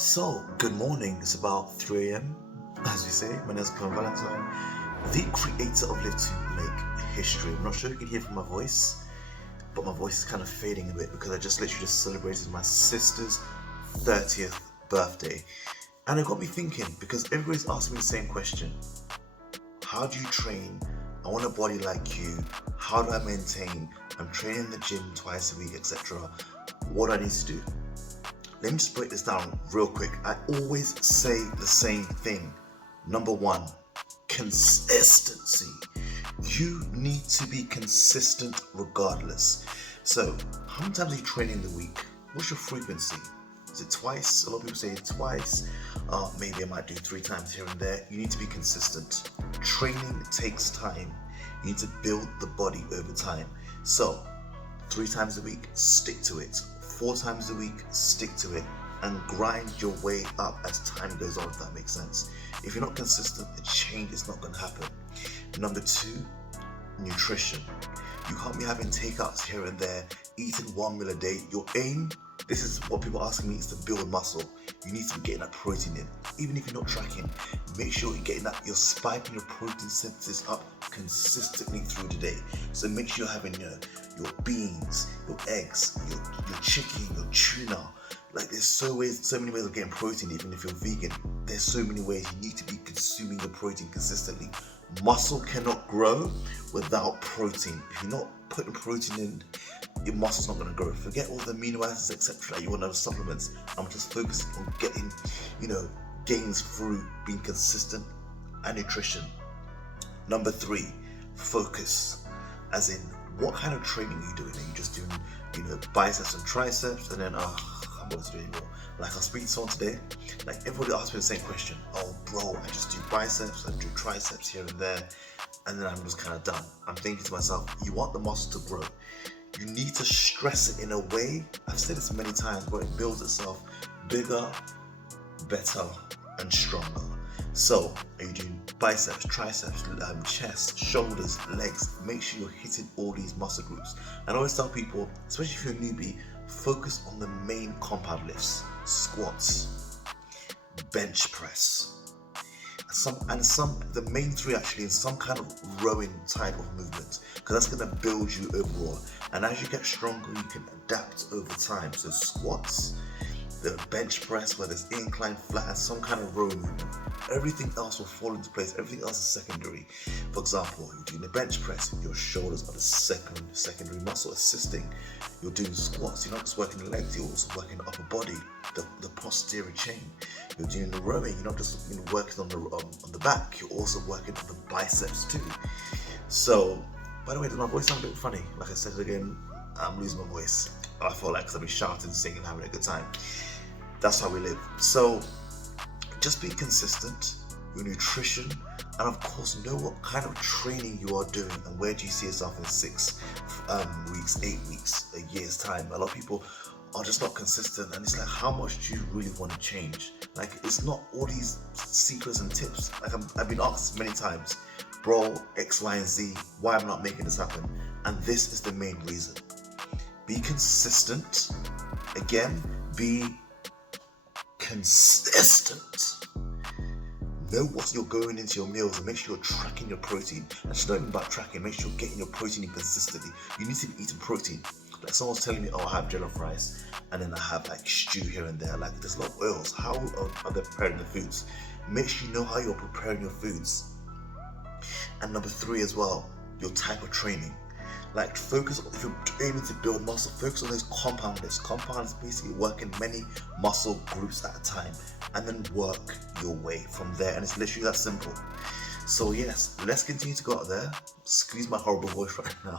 So, good morning. It's about 3 a.m. as we say. My name is Colin Valentine, the creator of Live to Make History. I'm not sure if you can hear from my voice, but my voice is kind of fading a bit because I just literally celebrated my sister's 30th birthday. And it got me thinking, because everybody's asking me the same question. How do you train? I want a body like you. How do I maintain? I'm training in the gym twice a week, etc. What do I need to do? Let me just break this down real quick. I always say the same thing. Number one, consistency. You need to be consistent regardless. So, how many times are you training in the week? What's your frequency? Is it twice? A lot of people say twice. Maybe I might do 3 times here and there. You need to be consistent. Training takes time. You need to build the body over time. So, 3 times a week, stick to it. 4 times a week, stick to it. And grind your way up as time goes on, if that makes sense. If you're not consistent, the change is not going to happen. Number 2, nutrition. You can't be having takeouts here and there, eating 1 meal a day. Your aim, this is what people are asking me, is to build muscle. You need to be getting that protein in. Even if you're not tracking, make sure you're getting that, you're spiking your protein synthesis up consistently through the day. So make sure you're having your beans, your eggs, your chicken, your tuna. Like there's so many ways of getting protein. Even if you're vegan, there's so many ways. You need to be consuming the protein consistently. Muscle cannot grow without protein. If you're not putting protein in, your muscle's not going to grow. Forget all the amino acids, etc. that you want to have supplements. I'm just focusing on getting, gains through being consistent and nutrition. Number 3, focus. As in, what kind of training are you doing? Are you just doing, biceps and triceps, and then I'm not doing anymore? Like I'll speak to someone today, like everybody asks me the same question. Oh bro, I just do biceps, I do triceps here and there, and then I'm just kind of done. I'm thinking to myself, you want the muscle to grow. You need to stress it in a way, I've said this many times, where it builds itself bigger, better, and stronger. So, are you doing biceps, triceps, chest, shoulders, legs? Make sure you're hitting all these muscle groups. And I always tell people, especially if you're a newbie, focus on the main compound lifts. Squats, bench press, the main 3 actually in some kind of rowing type of movement, because that's going to build you overall. And as you get stronger, you can adapt over time. So squats, the bench press, where there's incline, flat, and some kind of rowing movement. Everything else will fall into place. Everything else is secondary. For example, you're doing the bench press, your shoulders are the secondary muscle assisting. You're doing squats, you're not just working the legs, you're also working the upper body, the posterior chain. You're doing the rowing, you're not just working on the back, you're also working on the biceps too. So, by the way, does my voice sound a bit funny? Like I said again, I'm losing my voice. I feel like I've been shouting, singing, having a good time. That's how we live. So, just be consistent, your nutrition, and of course know what kind of training you are doing and where do you see yourself in 6 weeks, 8 weeks, a year's time. A lot of people are just not consistent, and it's like, how much do you really want to change? Like, it's not all these secrets and tips. Like I've been asked many times, bro, X, Y, and Z, why am I not making this happen? And this is the main reason. Be consistent. Again, be consistent. Know what you're going into your meals and make sure you're tracking your protein. And it's not even about tracking, make sure you're getting your protein in consistently. You need to be eating protein. Like someone's telling me, oh, I have jollof rice and then I have like stew here and there. Like there's a lot of oils. How are they preparing the foods? Make sure you know how you're preparing your foods. And number 3 as well, your type of training. Like focus, if you're aiming to build muscle, focus on those compound lifts. Compounds basically work in many muscle groups at a time, and then work your way from there. And it's literally that simple. So yes, let's continue to go out there, squeeze my horrible voice right now,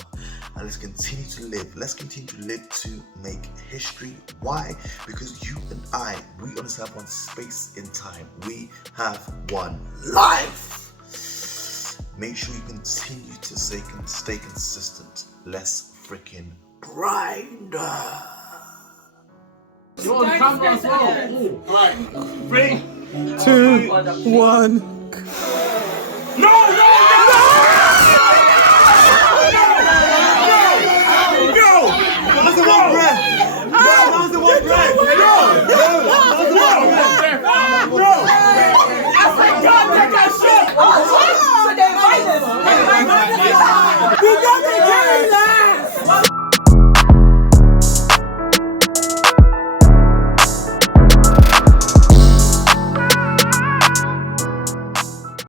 and let's continue to live. Let's continue to live to make history. Why? Because you and I, we only have one space in time. We have one life. Make sure you continue to stay consistent. Let's freaking grind. You're on camera as well. Alright, 3, 2, 1. No!